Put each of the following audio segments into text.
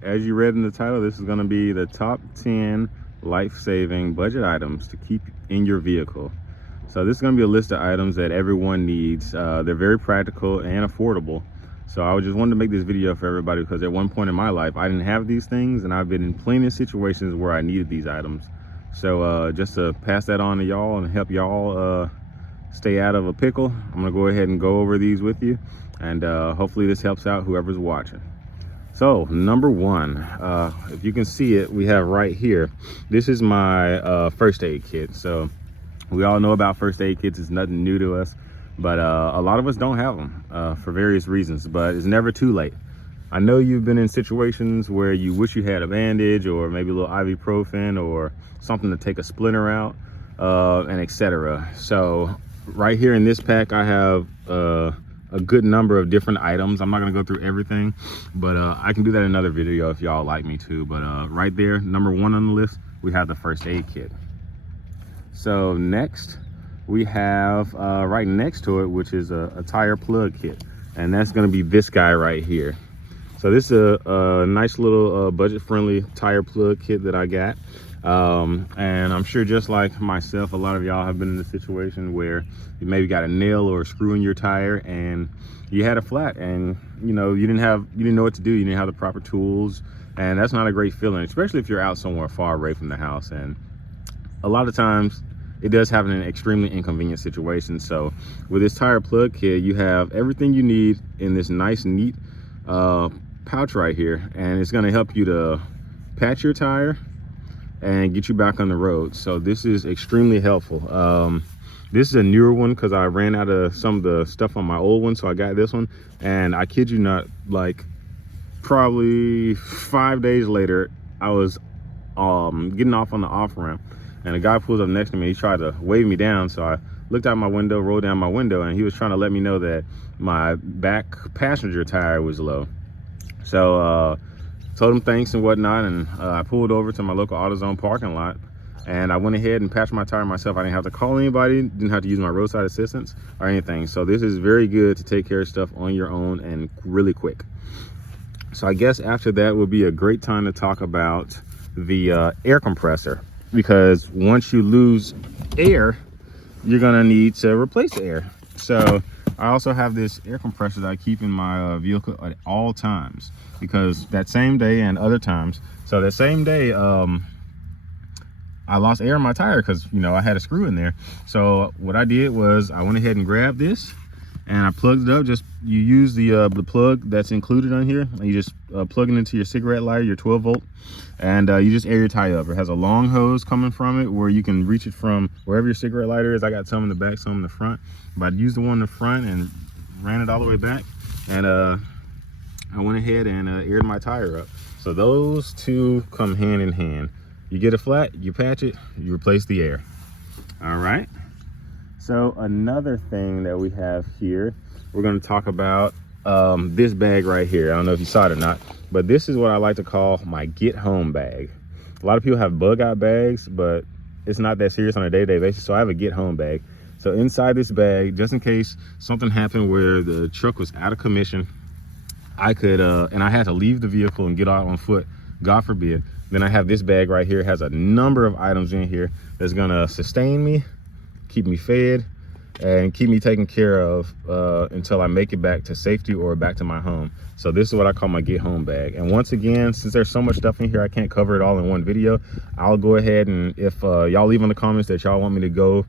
right, as you read in the title, this is going to be the top 10 life-saving budget items to keep in your vehicle. So this is going to be a list of items that everyone needs. They're very practical and affordable. So I just wanted to make this video for everybody because at one point in my life I didn't have these things, and I've been in plenty of situations where I needed these items. So just to pass that on to y'all and help y'all stay out of a pickle, I'm gonna go ahead and go over these with you, and hopefully this helps out whoever's watching. So number one, if you can see it, we have right here, this is my first aid kit. So we all know about first aid kits. It's nothing new to us, but a lot of us don't have them for various reasons, but it's never too late. I know you've been in situations where you wish you had a bandage or maybe a little ibuprofen or something to take a splinter out, and etc. So right here in this pack, I have a good number of different items. I'm not going to go through everything, but I can do that in another video if y'all like me to. But right there, number one on the list, we have the first aid kit. So next we have right next to it, which is a tire plug kit, and that's going to be this guy right here. So this is a nice little budget-friendly tire plug kit that I got. And I'm sure just like myself, a lot of y'all have been in a situation where you maybe got a nail or a screw in your tire and you had a flat, and you didn't know what to do. You didn't have the proper tools, and that's not a great feeling, especially if you're out somewhere far away from the house. And a lot of times it does have an extremely inconvenient situation. So with this tire plug kit, you have everything you need in this nice, neat pouch right here, and it's going to help you to patch your tire and get you back on the road. So this is extremely helpful. This is a newer one because I ran out of some of the stuff on my old one, so I got this one. And I kid you not, like probably 5 days later, I was getting off on the off ramp, and a guy pulls up next to me. He tried to wave me down, so I looked out my window, rolled down my window, and he was trying to let me know that my back passenger tire was low. So told him thanks and whatnot, and I pulled over to my local AutoZone parking lot, and I went ahead and patched my tire myself. I didn't have to call anybody, didn't have to use my roadside assistance or anything. So this is very good to take care of stuff on your own and really quick. So I guess after that would be a great time to talk about the air compressor, because once you lose air, you're gonna need to replace the air. So I also have this air compressor that I keep in my vehicle at all times, because that same day and other times. So that same day, I lost air in my tire because I had a screw in there. So what I did was I went ahead and grabbed this and I plugged it up. Just you use the plug that's included on here, and you just plug it into your cigarette lighter, your 12 volt, and you just air your tire up. It has a long hose coming from it where you can reach it from wherever your cigarette lighter is. I got some in the back, some in the front, but I used the one in the front and ran it all the way back, and I went ahead and aired my tire up. So those two come hand in hand. You get a flat, you patch it, you replace the air. All right. So another thing that we have here, we're going to talk about this bag right here. I don't know if you saw it or not, but this is what I like to call my get home bag. A lot of people have bug out bags, but it's not that serious on a day-to-day basis. So I have a get home bag. So inside this bag, just in case something happened where the truck was out of commission, I could and I had to leave the vehicle and get out on foot, God forbid, then I have this bag right here. It has a number of items in here that's gonna sustain me, keep me fed, and keep me taken care of until I make it back to safety or back to my home. So this is what I call my get home bag. And once again, since there's so much stuff in here, I can't cover it all in one video. I'll go ahead, and if y'all leave in the comments that y'all want me to go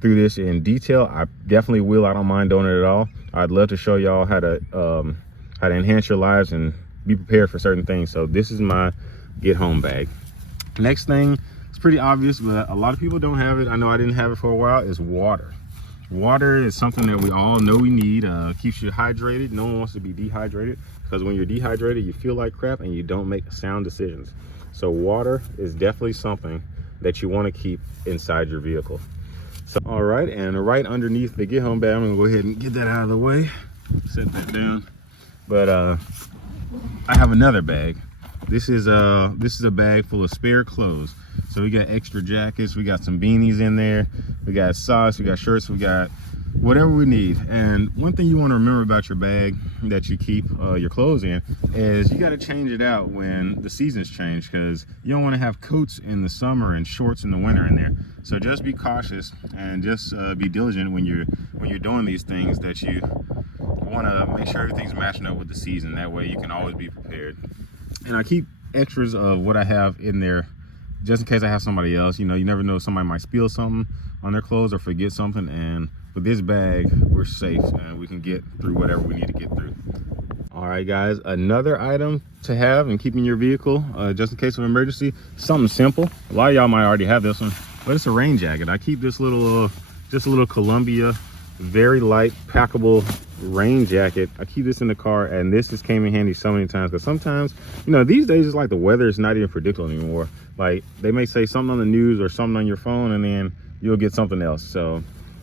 through this in detail, I definitely will. I don't mind doing it at all. I'd love to show y'all how to enhance your lives and be prepared for certain things. So this is my get home bag. Next thing, it's pretty obvious, but a lot of people don't have it. I know I didn't have it for a while, is water. Water is something that we all know we need. Keeps you hydrated. No one wants to be dehydrated, because when you're dehydrated, you feel like crap and you don't make sound decisions. So water is definitely something that you want to keep inside your vehicle. So, all right, and right underneath the get home bag, I'm gonna go ahead and get that out of the way, set that down. But I have another bag. This is a bag full of spare clothes. So we got extra jackets, we got some beanies in there, we got socks, we got shirts, we got whatever we need. And one thing you want to remember about your bag that you keep your clothes in is you got to change it out when the seasons change, because you don't want to have coats in the summer and shorts in the winter in there. So just be cautious and just be diligent when you're doing these things, that you want to make sure everything's matching up with the season. That way you can always be prepared. And I keep extras of what I have in there just in case I have somebody else. You know, you never know, somebody might spill something on their clothes or forget something, and with this bag we're safe and we can get through whatever we need to get through. All right guys, another item to have and keep in your vehicle just in case of emergency, something simple. A lot of y'all might already have this one, but it's a rain jacket. I keep this little just a little Columbia, very light packable rain jacket. I keep this in the car, and this just came in handy so many times, because sometimes, you know, these days it's like the weather is not even predictable anymore. Like they may say something on the news or something on your phone, and then you'll get something else. So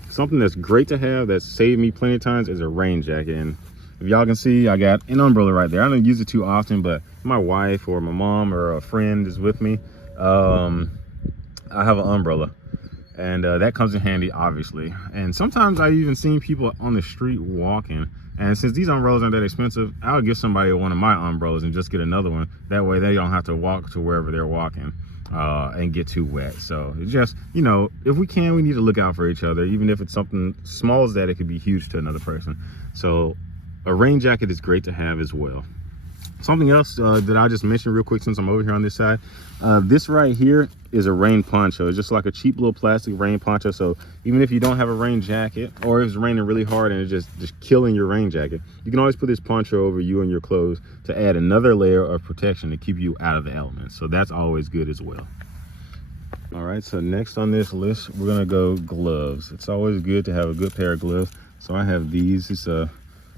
something that's great to have, that's saved me plenty of times, is a rain jacket. And if y'all can see, I got an umbrella right there. I don't use it too often, but my wife or my mom or a friend is with me, I have an umbrella, and that comes in handy, obviously. And sometimes I even seen people on the street walking, and since these umbrellas aren't that expensive, I'll give somebody one of my umbrellas and just get another one. That way they don't have to walk to wherever they're walking and get too wet. So it's just, you know, if we can, we need to look out for each other. Even if it's something small as that, it could be huge to another person. So a rain jacket is great to have as well. Something else that I just mentioned real quick since I'm over here on this side, this right here is a rain poncho. It's just like a cheap little plastic rain poncho. So even if you don't have a rain jacket, or if it's raining really hard and it's just killing your rain jacket, you can always put this poncho over you and your clothes to add another layer of protection to keep you out of the elements. So that's always good as well. All right, so next on this list, we're gonna go gloves. It's always good to have a good pair of gloves. So I have these. It's a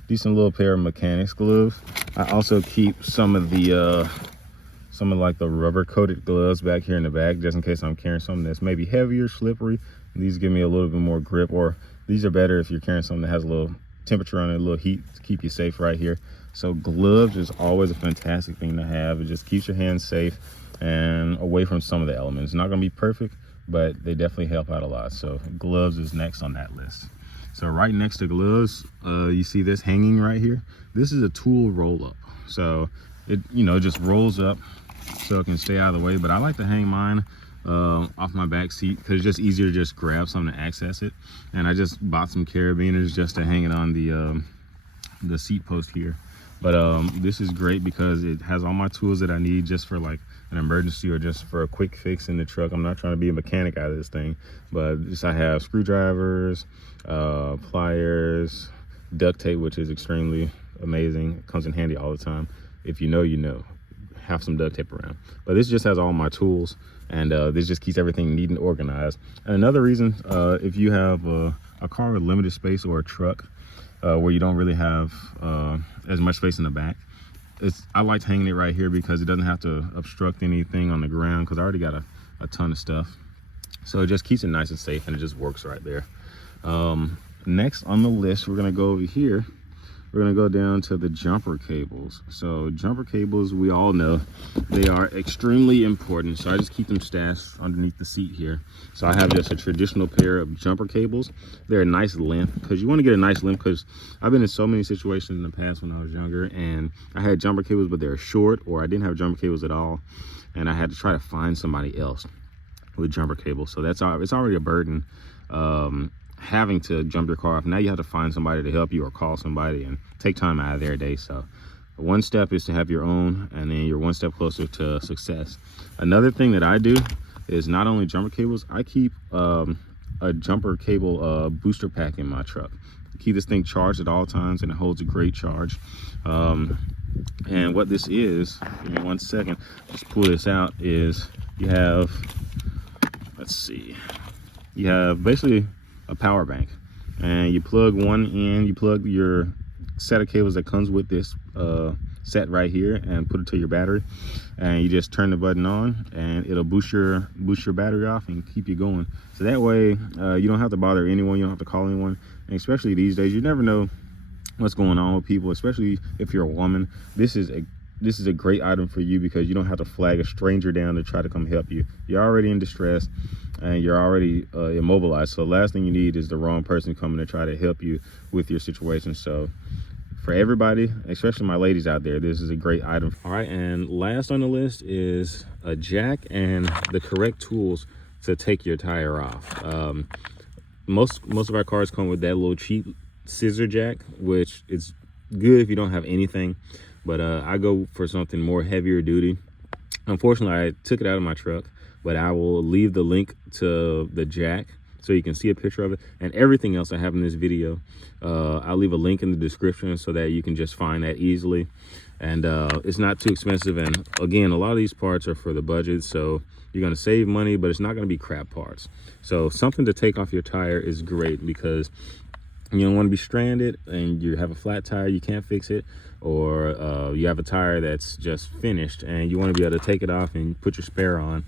decent little pair of mechanics gloves. I also keep some of like the rubber coated gloves back here in the bag, just in case I'm carrying something that's maybe heavier, slippery. These give me a little bit more grip, or these are better if you're carrying something that has a little temperature on it, a little heat to keep you safe right here. So gloves is always a fantastic thing to have. It just keeps your hands safe and away from some of the elements. It's not gonna be perfect, but they definitely help out a lot. So gloves is next on that list. So right next to gloves, you see this hanging right here. This is a tool roll up. So it, you know, just rolls up so it can stay out of the way. But I like to hang mine off my back seat, because it's just easier to just grab something to access it. And I just bought some carabiners just to hang it on the seat post here. But this is great because it has all my tools that I need just for like an emergency or just for a quick fix in the truck. I'm not trying to be a mechanic out of this thing, but just I have screwdrivers, pliers, duct tape, which is extremely amazing. It comes in handy all the time. If you know, you know. Have some duct tape around. But this just has all my tools, and this just keeps everything neat and organized. And another reason, if you have a car with limited space, or a truck where you don't really have as much space in the back, I like hanging it right here because it doesn't have to obstruct anything on the ground, because I already got a ton of stuff. So it just keeps it nice and safe, and it just works right there. Next on the list, we're gonna go over here. We're gonna go down to the jumper cables. So jumper cables, we all know they are extremely important. So I just keep them stashed underneath the seat here. So I have just a traditional pair of jumper cables. They're a nice length, because you want to get a nice length, because I've been in so many situations in the past when I was younger, and I had jumper cables, but they're short, or I didn't have jumper cables at all, and I had to try to find somebody else with jumper cables. So it's already a burden. Having to jump your car off. Now you have to find somebody to help you, or call somebody, and take time out of their day. So one step is to have your own, and then you're one step closer to success. Another thing that I do is not only jumper cables, I keep a jumper cable booster pack in my truck. Keep this thing charged at all times, and it holds a great charge. And what this is, give me 1 second, just pull this out, is you have, let's see, you have basically a power bank, and you plug one in, you plug your set of cables that comes with this set right here, and put it to your battery, and you just turn the button on, and it'll boost your battery off and keep you going. So that way you don't have to bother anyone, you don't have to call anyone. And especially these days, you never know what's going on with people, especially if you're a woman. This is this is a great item for you because you don't have to flag a stranger down to try to come help you. You're already in distress and you're already immobilized. So the last thing you need is the wrong person coming to try to help you with your situation. So for everybody, especially my ladies out there, this is a great item. All right, and last on the list is a jack and the correct tools to take your tire off. Most of our cars come with that little cheap scissor jack, which is good if you don't have anything, but I go for something more heavier duty. Unfortunately, I took it out of my truck, but I will leave the link to the jack so you can see a picture of it, and everything else I have in this video. I'll leave a link in the description so that you can just find that easily. And it's not too expensive, and again, a lot of these parts are for the budget, so you're going to save money, but it's not going to be crap parts. So something to take off your tire is great, because you don't want to be stranded and you have a flat tire, you can't fix it, or you have a tire that's just finished and you want to be able to take it off and put your spare on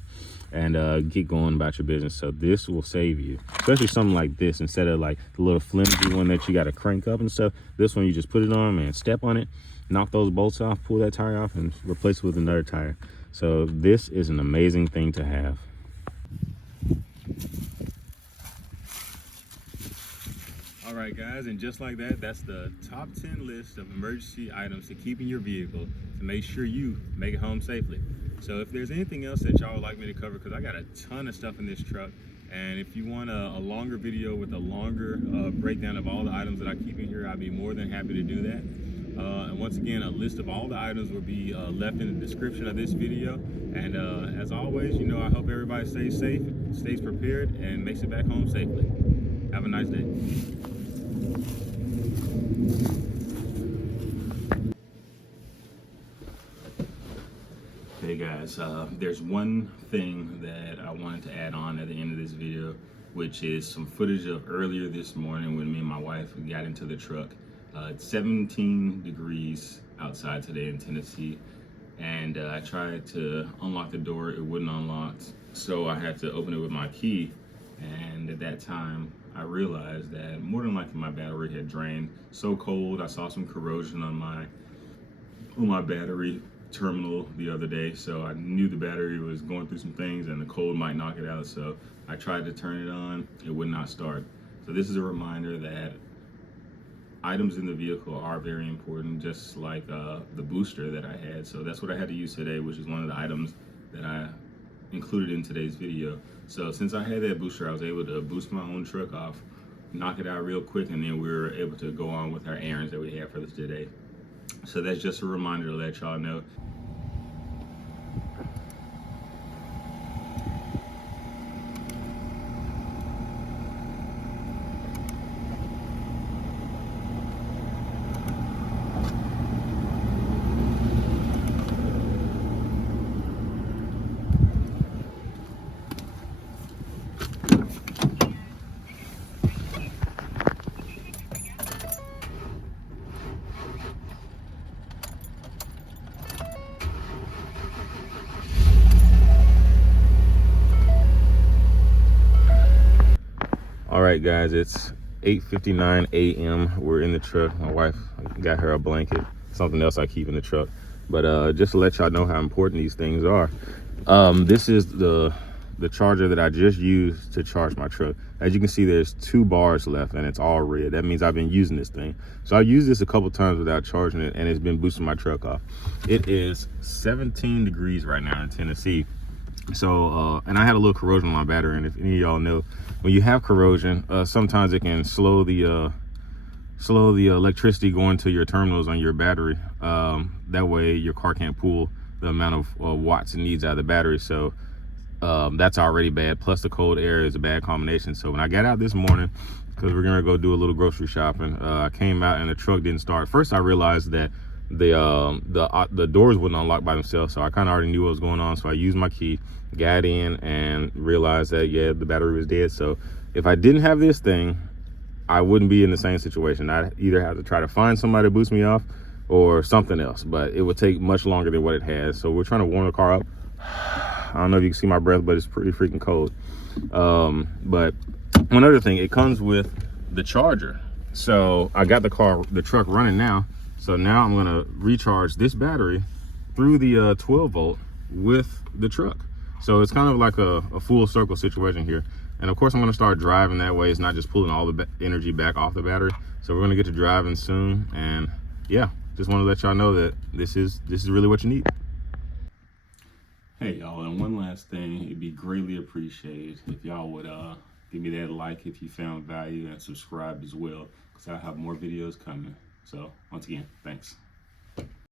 and keep going about your business. So this will save you, especially something like this, instead of like the little flimsy one that you got to crank up and stuff. This one, you just put it on, man, step on it, knock those bolts off, pull that tire off, and replace it with another tire. So this is an amazing thing to have. All right, guys, and just like that, that's the top 10 list of emergency items to keep in your vehicle to make sure you make it home safely. So if there's anything else that y'all would like me to cover, because I got a ton of stuff in this truck, and if you want a longer video with a longer breakdown of all the items that I keep in here, I'd be more than happy to do that. And once again, a list of all the items will be left in the description of this video. And as always, you know, I hope everybody stays safe, stays prepared, and makes it back home safely. Have a nice day. Hey guys, there's one thing that I wanted to add on at the end of this video, which is some footage of earlier this morning when me and my wife got into the truck. It's 17 degrees outside today in Tennessee, and I tried to unlock the door, it wouldn't unlock, so I had to open it with my key. And at that time, I realized that more than likely my battery had drained. So cold, I saw some corrosion on my battery terminal the other day, so I knew the battery was going through some things and the cold might knock it out. So I tried to turn it on, it would not start. So this is a reminder that items in the vehicle are very important, just like the booster that I had. So that's what I had to use today, which is one of the items that I included in today's video. So since I had that booster, I was able to boost my own truck off, knock it out real quick, and then we were able to go on with our errands that we had for this today. So that's just a reminder to let y'all know. All right, guys, it's 8:59 a.m. We're in the truck. My wife got her a blanket, something else I keep in the truck. But just to let y'all know how important these things are, this is the charger that I just used to charge my truck. As you can see, there's 2 bars left and it's all red. That means I've been using this thing. So I used this a couple times without charging it, and it's been boosting my truck off. It is 17 degrees right now in Tennessee. So and I had a little corrosion on my battery, and if any of y'all know, when you have corrosion, sometimes it can slow the electricity going to your terminals on your battery. That way your car can't pull the amount of watts it needs out of the battery. So that's already bad, plus the cold air is a bad combination. So when I got out this morning, because we're gonna go do a little grocery shopping, I came out and the truck didn't start. First I realized that the doors wouldn't unlock by themselves, so I kind of already knew what was going on. So I used my key, got in, and realized that, yeah, the battery was dead. So if I didn't have this thing, I wouldn't be in the same situation. I'd either have to try to find somebody to boost me off or something else, but it would take much longer than what it has. So we're trying to warm the car up. I don't know if you can see my breath, but it's pretty freaking cold. But one other thing, it comes with the charger. So I got the truck running now. So now I'm gonna recharge this battery through the 12 volt with the truck. So it's kind of like a full circle situation here. And of course I'm going to start driving that way. It's not just pulling all the energy back off the battery. So we're going to get to driving soon. And yeah, just want to let y'all know that this is really what you need. Hey y'all, and one last thing, it'd be greatly appreciated if y'all would give me that like if you found value, and subscribe as well, because I have more videos coming. So once again, thanks.